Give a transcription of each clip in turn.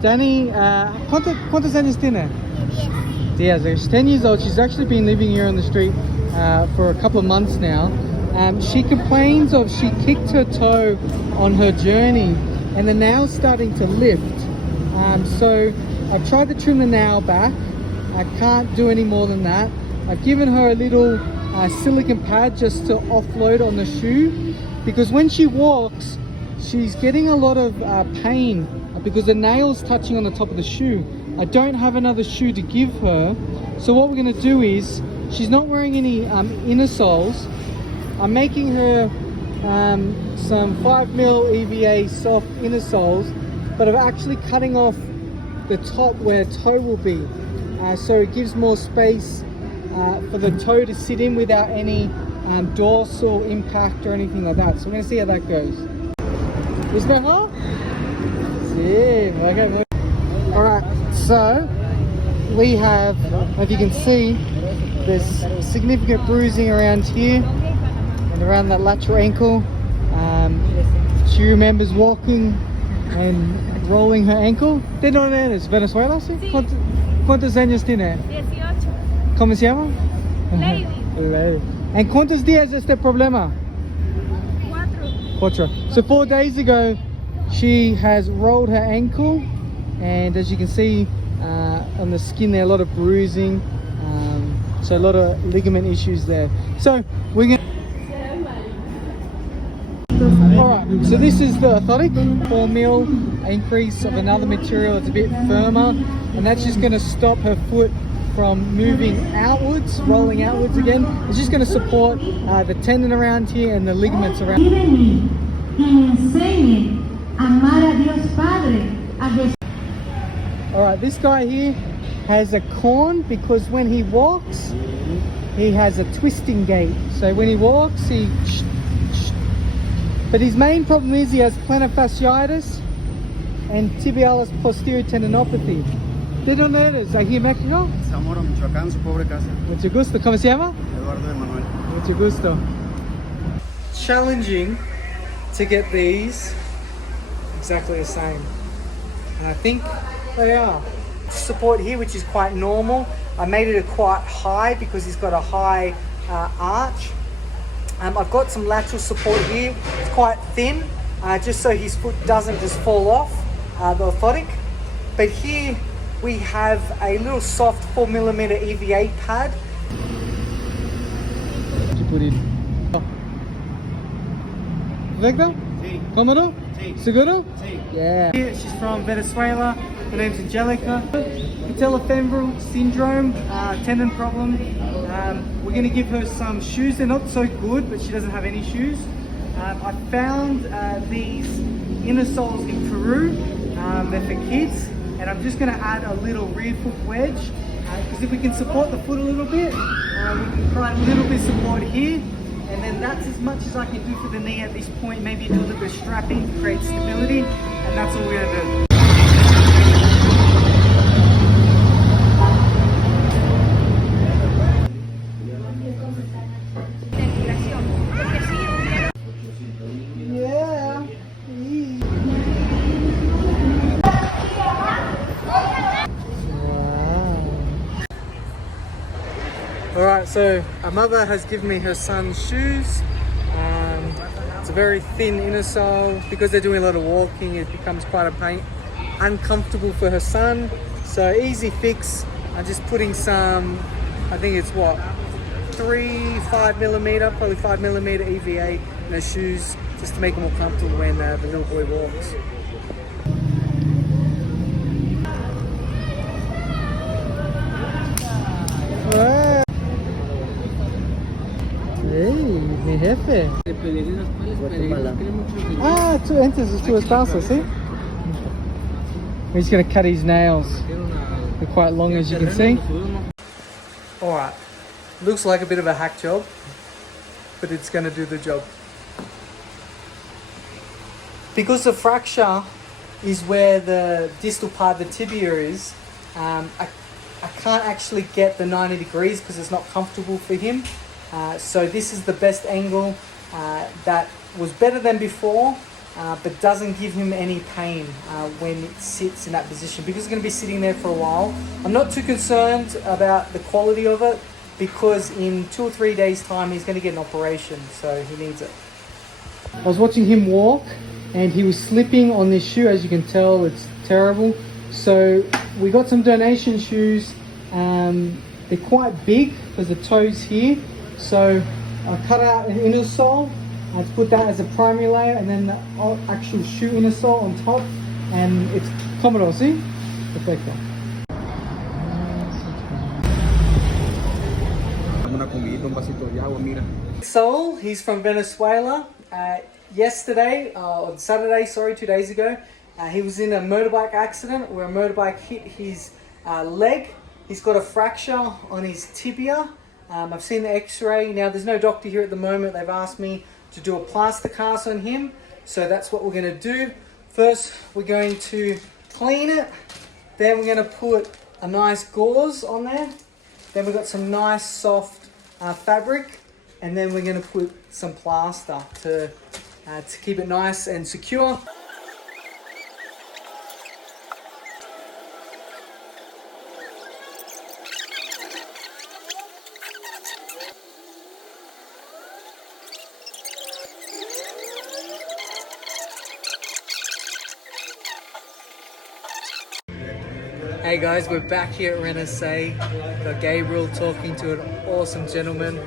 Danny, ¿cuántos años tiene? 10. She's 10 years old. She's actually been living here on the street for a couple of months now. She complains of she kicked her toe on her journey and the nail's starting to lift. So I've tried to trim the nail back. I can't do any more than that. I've given her a little silicone pad just to offload on the shoe, because when she walks she's getting a lot of pain because the nail's touching on the top of the shoe. I don't have another shoe to give her, so what we're going to do is, she's not wearing any inner soles. I'm making her some 5mm EVA soft inner soles, but I'm actually cutting off the top where toe will be, so it gives more space for the toe to sit in without any dorsal impact or anything like that. So we're going to see how that goes. ¿Es mejor? Sí, okay. Alright, so we have, if you can see, there's significant bruising around here and around that lateral ankle. She remembers walking and rolling her ankle. ¿De dónde eres? ¿Venezuela? ¿Sí? ¿Cuántos años tiene? 18. ¿Cómo se llama? Lady. Lady. ¿En cuántos días este problema? 4. So 4 days ago she has rolled her ankle, and as you can see on the skin there, a lot of bruising, so a lot of ligament issues there. So we're gonna... Alright, so this is the orthotic, 4mm increase of another material. It's a bit firmer, and that's just going to stop her foot from moving outwards, rolling outwards again. It's just going to support the tendon around here and the ligaments around. Alright, this guy here has a corn because when he walks, he has a twisting gait. So when he walks, but his main problem is he has plantar fasciitis and tibialis posterior tendinopathy. ¿De dónde eres? ¿Aquí en México? Zamora, Michoacán, su pobre casa. Mucho gusto. ¿Cómo se llama? Eduardo Emanuel. Mucho gusto. Challenging to get these exactly the same. And I think they are. Support here, which is quite normal. I made it quite high because he's got a high arch. I've got some lateral support here. It's quite thin, just so his foot doesn't just fall off the orthotic. But here we have a little soft 4mm EVA pad. ¿Perfecto? Sí. ¿Cómodo? Sí. ¿Seguro? Sí. Yeah. She's from Venezuela. Her name's Angelica. Patellofemoral syndrome, tendon problem. We're going to give her some shoes. They're not so good, but she doesn't have any shoes. I found these inner soles in Peru. They're for kids. And I'm just going to add a little rear foot wedge. Because if we can support the foot a little bit, we can try a little bit of support here. And then that's as much as I can do for the knee at this point. Maybe do a little bit of strapping to create stability. And that's all we're going to do. Alright, so a mother has given me her son's shoes. It's a very thin inner sole. Because they're doing a lot of walking, it becomes quite a uncomfortable for her son. So easy fix. I'm just putting some, I think it's what, 5mm, probably 5mm EVA in her shoes, just to make them more comfortable when the little boy walks. Hey, mi jefe. Ah, tu estás, ¿sí? He's going to cut his nails. They're quite long, as you can see. Alright, looks like a bit of a hack job, but it's going to do the job. Because the fracture is where the distal part of the tibia is, I can't actually get the 90 degrees because it's not comfortable for him. So this is the best angle that was better than before, but doesn't give him any pain when it sits in that position, because it's going to be sitting there for a while. I'm not too concerned about the quality of it, because in 2 or 3 days time he's going to get an operation, so he needs it. I was watching him walk and he was slipping on this shoe. As you can tell, it's terrible. So we got some donation shoes. They're quite big because the toe's here. So I cut out an inner sole to put that as a primary layer, and then the actual shoe inner sole on top, and it's cómodo, ¿sí? Perfecto. Una comidita, un vasito de agua, mira. Saul, he's from Venezuela. Yesterday, on Saturday, 2 days ago, he was in a motorbike accident where a motorbike hit his leg. He's got a fracture on his tibia. I've seen the x-ray. Now, there's no doctor here at the moment. They've asked me to do a plaster cast on him. So that's what we're going to do. First, we're going to clean it. Then we're going to put a nice gauze on there. Then we've got some nice soft fabric. And then we're going to put some plaster to keep it nice and secure. Hey guys, we're back here at Renaissance. Got Gabriel talking to an awesome gentleman.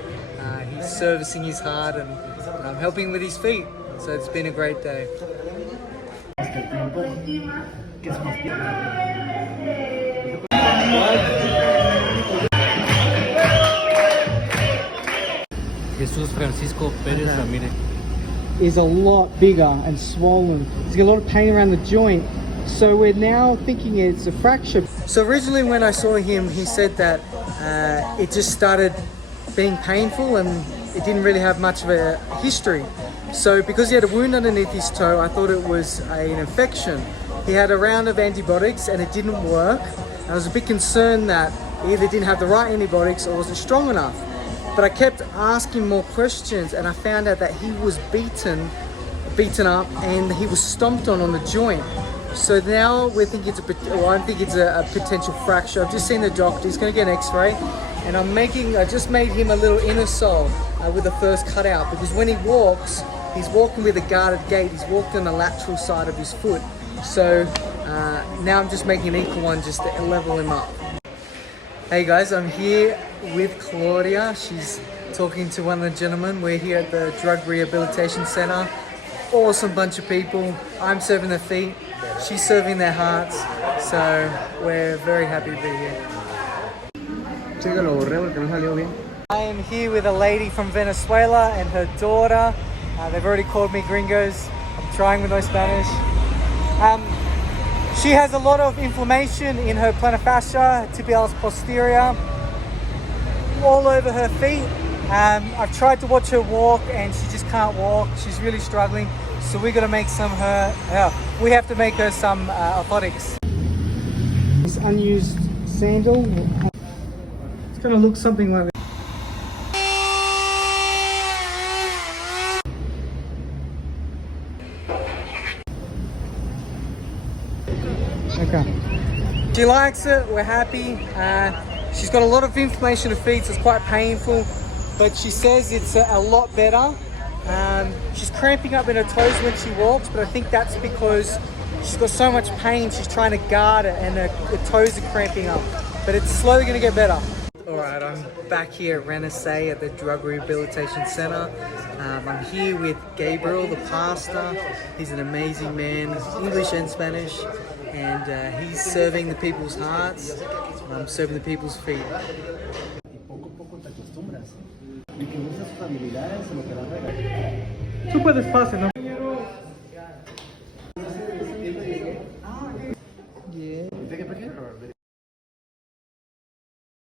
He's servicing his heart and I'm helping with his feet. So it's been a great day. Jesús Francisco Pérez Ramírez Is a lot bigger and swollen. He's got a lot of pain around the joint. So we're now thinking it's a fracture. So originally when I saw him, he said that it just started being painful and it didn't really have much of a history. So because he had a wound underneath his toe, I thought it was an infection. He had a round of antibiotics and it didn't work. I was a bit concerned that he either didn't have the right antibiotics or wasn't strong enough. But I kept asking more questions and I found out that he was beaten up and he was stomped on the joint. So now we think I think it's a potential fracture. I've just seen the doctor. He's going to get an x-ray. And I just made him a little inner sole with the first cutout, because when he walks, he's walking with a guarded gait. He's walked on the lateral side of his foot. So now I'm just making an equal one just to level him up. Hey guys, I'm here with Claudia. She's talking to one of the gentlemen. We're here at the Drug Rehabilitation Center. Awesome bunch of people. I'm serving their feet. She's serving their hearts. So we're very happy to be here. I am here with a lady from Venezuela and her daughter. They've already called me gringos. I'm trying with my Spanish. She has a lot of inflammation in her plantar fascia, tibialis posterior, all over her feet. I've tried to watch her walk and she just can't walk. She's really struggling. So we're gonna make we have to make her some orthotics. This unused sandal. It's gonna look something like this. Okay. She likes it, we're happy. She's got a lot of inflammation of feet, so it's quite painful, but she says it's a lot better. She's cramping up in her toes when she walks, but I think that's because she's got so much pain, she's trying to guard it and her toes are cramping up, but it's slowly gonna get better. Alright, I'm back here at Renaissance at the Drug Rehabilitation Center. I'm here with Gabriel, the pastor. He's an amazing man, English and Spanish, and he's serving the people's hearts. I'm serving the people's feet. Tú puedes pasar, ¿no?